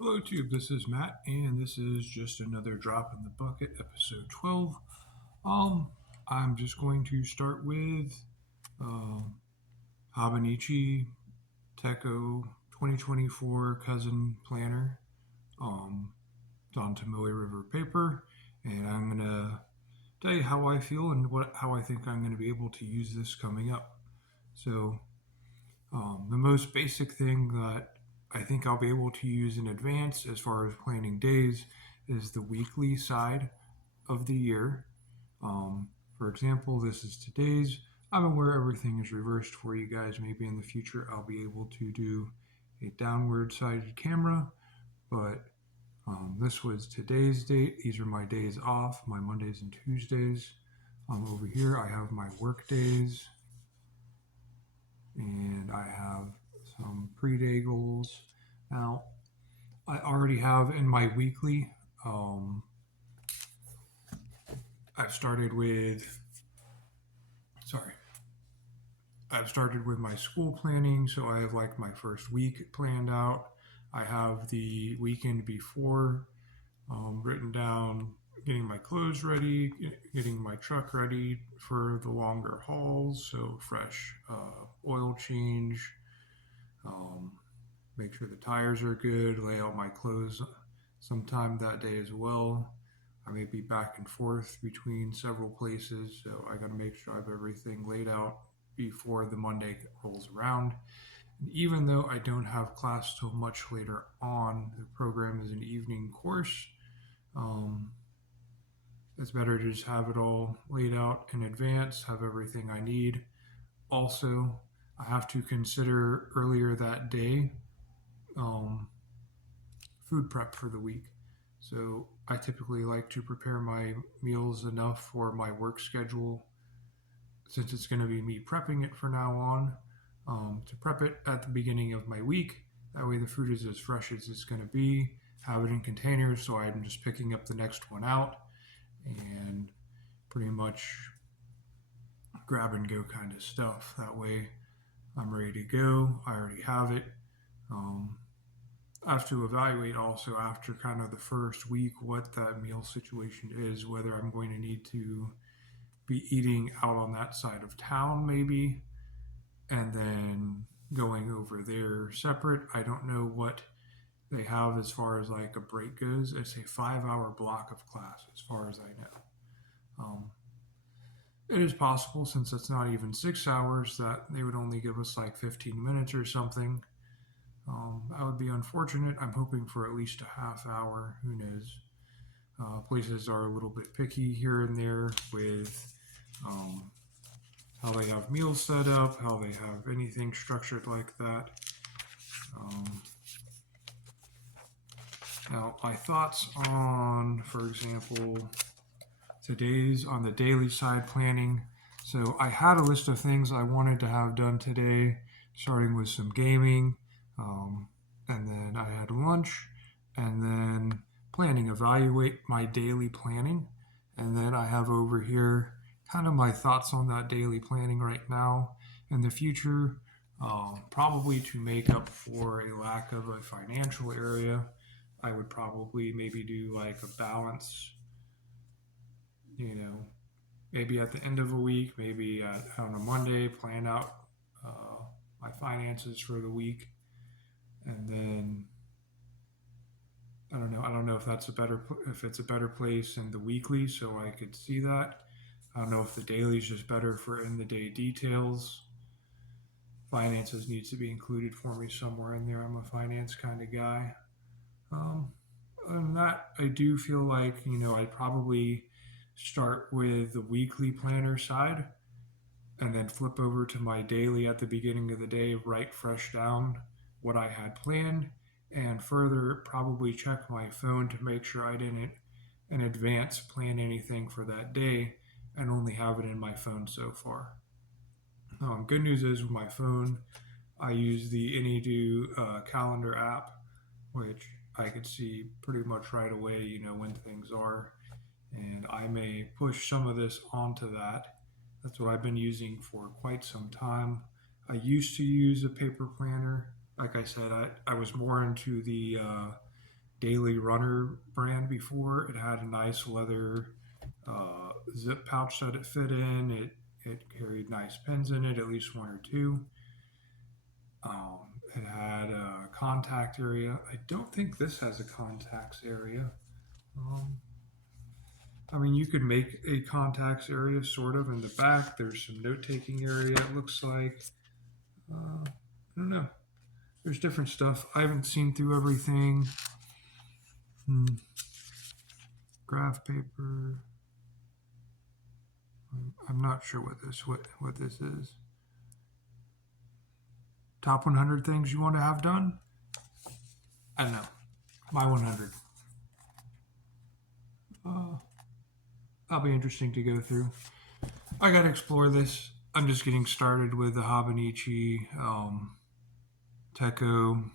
Hello, Tube. This is Matt, and this is just another drop in the bucket, episode 12. Um, I'm just going to start with um, Hobonichi Techo 2024 Cousin Planner. It's on Tomoe River paper, and I'm gonna tell you how I feel and how I think I'm going to be able to use this coming up. So, the most basic thing that I think I'll be able to use in advance as far as planning days is the weekly side of the year. For example, this is today's. I'm aware everything is reversed for you guys. Maybe in the future I'll be able to do a downward sided camera, but this was today's date. These are my days off, my Mondays and Tuesdays. Over here I have my work days, and I have some pre-day goals. Now, I already have in my weekly. Um, I've started with. Sorry, I've started with my school planning, so I have like my first week planned out. I have the weekend before written down, getting my clothes ready, getting my truck ready for the longer hauls, so fresh oil change, um, make sure the tires are good, lay out my clothes sometime that day as well. I may be back and forth between several places, so I got to make sure I have everything laid out before the Monday rolls around. And even though I don't have class till much later on, the program is an evening course. Um, it's better to just have it all laid out in advance, have everything I need. Also, I have to consider earlier that day um, food prep for the week. So I typically like to prepare my meals enough for my work schedule, since it's going to be me prepping it from now on, to prep it at the beginning of my week. That way the food is as fresh as it's going to be. Have it in containers so I'm just picking up the next one out and pretty much grab and go kind of stuff. That way I'm ready to go. I already have it. Um, I have to evaluate also after kind of the first week what that meal situation is, whether I'm going to need to be eating out on that side of town maybe, and then going over there separate. I don't know what they have as far as like a break goes. It's a 5 hour block of class as far as I know. It is possible, since it's not even 6 hours, that they would only give us like 15 minutes or something. That would be unfortunate. I'm hoping for at least a half hour. Who knows? Places are a little bit picky here and there with um, how they have meals set up, how they have anything structured like that. Um, Now, my thoughts on, for example, today's on the daily side planning. So I had a list of things I wanted to have done today, starting with some gaming, um, and then I had lunch, and then planning, evaluate my daily planning, and then I have over here kind of my thoughts on that daily planning right now. In the future, probably to make up for a lack of a financial area, I would probably maybe do like a balance, you know, maybe at the end of a week, maybe on a Monday, plan out uh, my finances for the week, and then I don't know. I don't know if that's a better if it's a better place in the weekly, so I could see that. I don't know if the daily is just better for in the day details. Finances needs to be included for me somewhere in there. I'm a finance kind of guy. Um, Other than that, I do feel like I'd probably start with the weekly planner side and then flip over to my daily at the beginning of the day, write fresh down what I had planned, and further probably check my phone to make sure I didn't in advance plan anything for that day and only have it in my phone so far. Good news is with my phone, I use the Anydo calendar app, which I could see pretty much right away, when things are. And I may push some of this onto that. That's what I've been using for quite some time. I used to use a paper planner. Like I said, I was more into the Daily Runner brand before. It had a nice leather zip pouch that it fit in. It carried nice pens in it, at least one or two. It had a contact area. I don't think this has a contacts area. Um, I mean, you could make a contacts area sort of in the back. There's some note taking area, it looks like. I don't know. There's different stuff. I haven't seen through everything. Graph paper. I'm not sure what this is. Top 100 things you want to have done? I don't know. My 100. That'll be interesting to go through. I gotta explore this. I'm just getting started with the Hobonichi Techo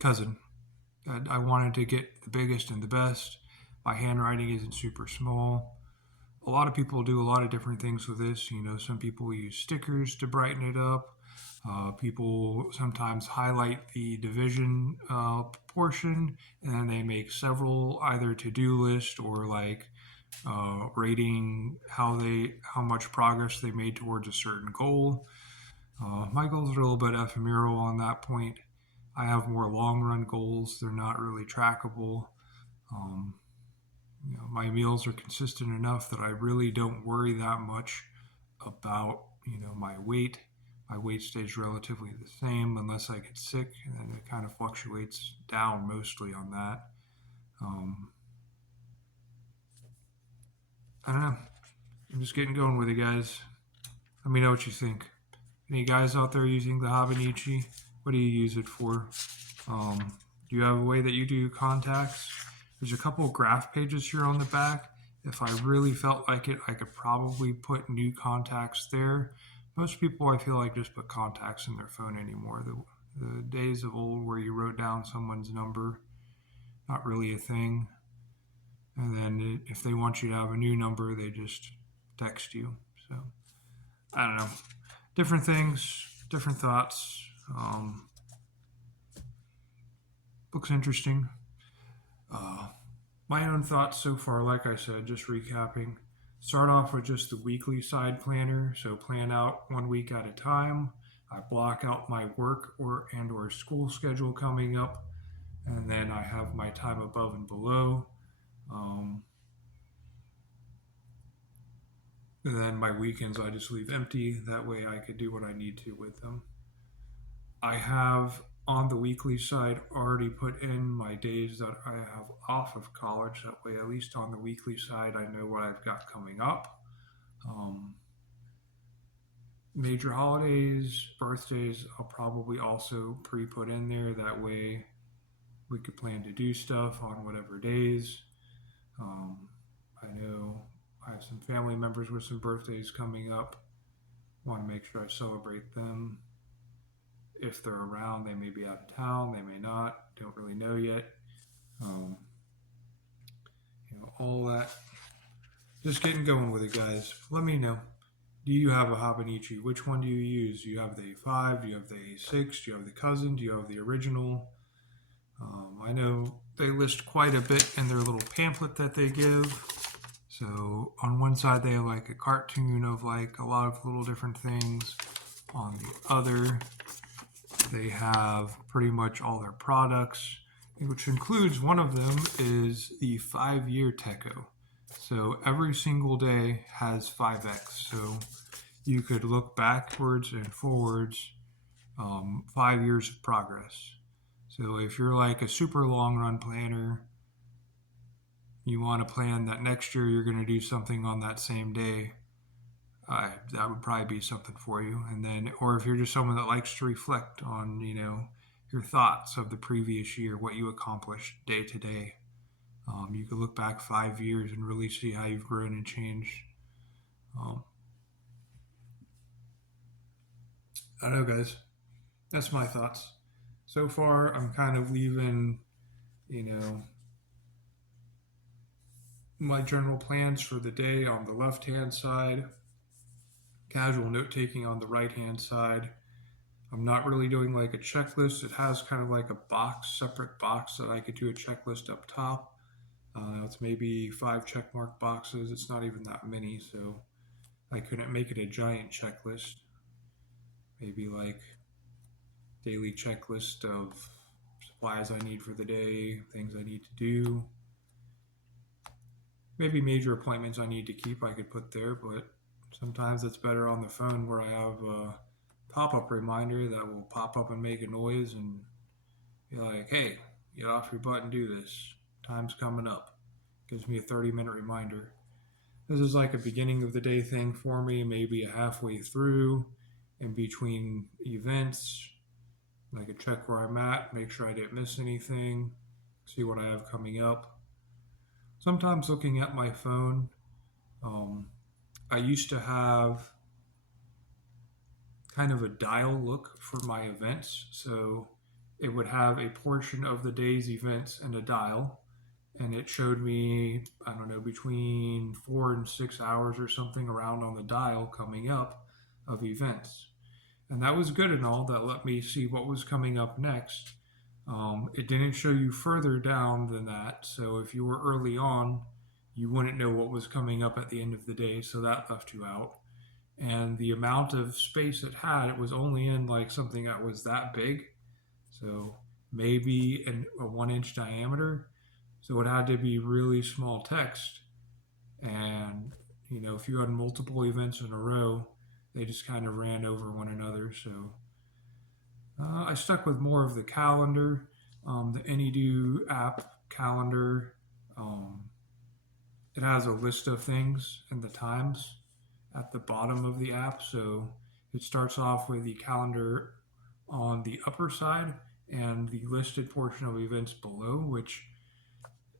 cousin. I wanted to get the biggest and the best. My handwriting isn't super small. A lot of people do a lot of different things with this. You know, some people use stickers to brighten it up. People sometimes highlight the division portion, and then they make several either to-do list or like rating how much progress they made towards a certain goal. My goals are a little bit ephemeral on that point. I have more long run goals. They're not really trackable. Um, my meals are consistent enough that I really don't worry that much about my weight. My weight stays relatively the same unless I get sick, and then it kind of fluctuates down mostly on that. I don't know. I'm just getting going with it, guys. Let me know what you think. Any guys out there using the Hobonichi? What do you use it for? Do you have a way that you do contacts? There's a couple of graph pages here on the back. If I really felt like it, I could probably put new contacts there. Most people, I feel like, just put contacts in their phone anymore. The days of old where you wrote down someone's number, not really a thing. And then if they want you to have a new number, they just text you. So, I don't know. Different things, different thoughts. Looks interesting. My own thoughts so far, like I said, just recapping. Start off with just the weekly side planner, so plan out 1 week at a time. I block out my work or school schedule coming up, and then I have my time above and below. And then my weekends I just leave empty. That way I could do what I need to with them. I have on the weekly side already put in my days that I have off of college. That way, at least on the weekly side, I know what I've got coming up. Major holidays, birthdays, I'll probably also pre-put in there. That way, we could plan to do stuff on whatever days. I know I have some family members with some birthdays coming up. Want to make sure I celebrate them. If they're around, they may be out of town, they may not. Don't really know yet. All that. Just getting going with it, guys. Let me know. Do you have a Hobonichi? Which one do you use? Do you have the A5? Do you have the A6? Do you have the cousin? Do you have the original? I know they list quite a bit in their little pamphlet that they give. So on one side they have like a cartoon of like a lot of little different things. On the other, they have pretty much all their products, which includes one of them is the 5-year Techo. So every single day has 5x. So you could look backwards and forwards 5 years of progress. So if you're like a super long run planner, you want to plan that next year you're going to do something on that same day, that would probably be something for you. And then, or if you're just someone that likes to reflect on, your thoughts of the previous year, what you accomplished day to day, you could look back 5 years and really see how you've grown and changed. I don't know, guys. That's my thoughts. So far, I'm kind of leaving, my general plans for the day on the left-hand side, casual note-taking on the right-hand side. I'm not really doing like a checklist. It has kind of like a box, separate box that I could do a checklist up top. It's maybe 5 checkmark boxes. It's not even that many, so I couldn't make it a giant checklist. Maybe like daily checklist of supplies I need for the day, things I need to do. Maybe major appointments I need to keep I could put there, but sometimes it's better on the phone where I have a pop up reminder that will pop up and make a noise and be like, hey, get off your butt and do this. Time's coming up. Gives me a 30-minute reminder. This is like a beginning of the day thing for me, maybe a halfway through, in between events. I could check where I'm at, make sure I didn't miss anything, see what I have coming up. Sometimes looking at my phone, um, I used to have kind of a dial look for my events. So it would have a portion of the day's events and a dial. And it showed me, I don't know, between 4 and 6 hours or something around on the dial coming up of events. And that was good and all. That let me see what was coming up next. It didn't show you further down than that. So if you were early on, you wouldn't know what was coming up at the end of the day. So that left you out. And the amount of space it had, it was only in like something that was that big. So maybe a 1 inch diameter. So it had to be really small text. And, if you had multiple events in a row, they just kind of ran over one another. So I stuck with more of the calendar, the AnyDo app calendar. Um, it has a list of things and the times at the bottom of the app. So it starts off with the calendar on the upper side and the listed portion of events below, which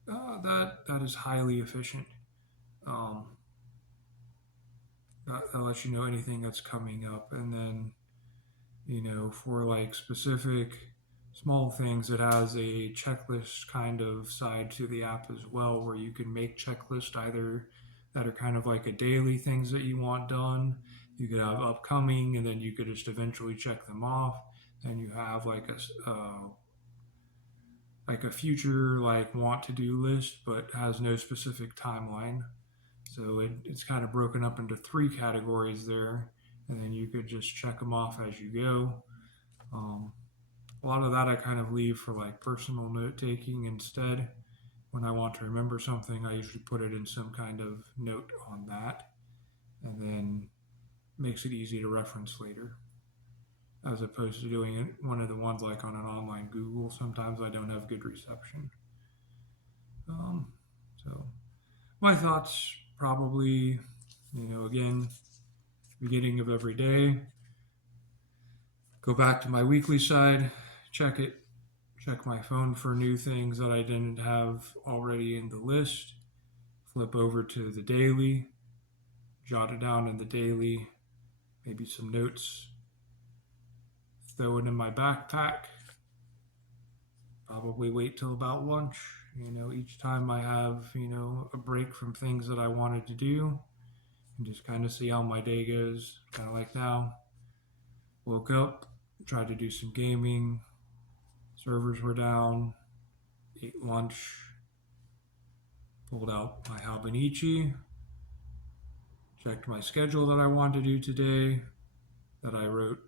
that is highly efficient. Um, that lets you know anything that's coming up, and then for like specific small things, it has a checklist kind of side to the app as well, where you can make checklists either that are kind of like a daily things that you want done. You could have upcoming, and then you could just eventually check them off. And you have like a future like want to do list, but has no specific timeline. So it's kind of broken up into 3 categories there, and then you could just check them off as you go. Um, a lot of that I kind of leave for like personal note taking instead. When I want to remember something, I usually put it in some kind of note on that, and then makes it easy to reference later. As opposed to doing it one of the ones like on an online Google, sometimes I don't have good reception. Um, so my thoughts probably, again, beginning of every day, go back to my weekly side, check it, check my phone for new things that I didn't have already in the list, flip over to the daily, jot it down in the daily, maybe some notes, throw it in my backpack, probably wait till about lunch. Each time I have, a break from things that I wanted to do, and just kind of see how my day goes. Kind of like now. Woke up, tried to do some gaming, servers were down, ate lunch, pulled out my Hobonichi, checked my schedule that I wanted to do today, that I wrote.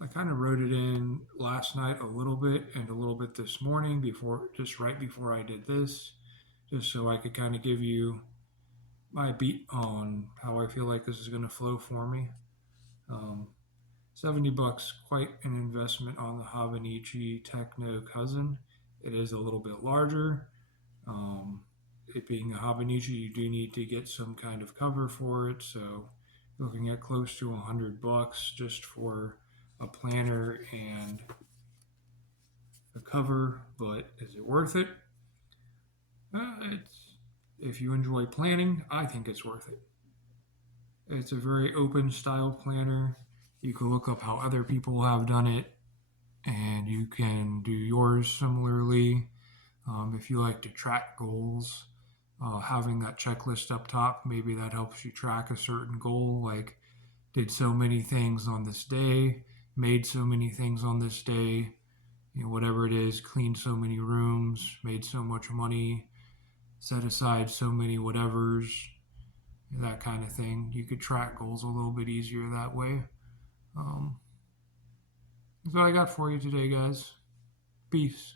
I kind of wrote it in last night a little bit and a little bit this morning just right before I did this, just so I could kind of give you my beat on how I feel like this is going to flow for me. Um, $70, quite an investment on the Hobonichi Techo cousin. It is a little bit larger. It being a Hobonichi, you do need to get some kind of cover for it. So, looking at close to $100 just for a planner and a cover. But is it worth it? If you enjoy planning, I think it's worth it. It's a very open style planner. You can look up how other people have done it, and you can do yours similarly. If you like to track goals, having that checklist up top, maybe that helps you track a certain goal. Like did so many things on this day, made so many things on this day, whatever it is, cleaned so many rooms, made so much money, set aside so many whatevers, that kind of thing. You could track goals a little bit easier that way. That's what I got for you today, guys. Peace.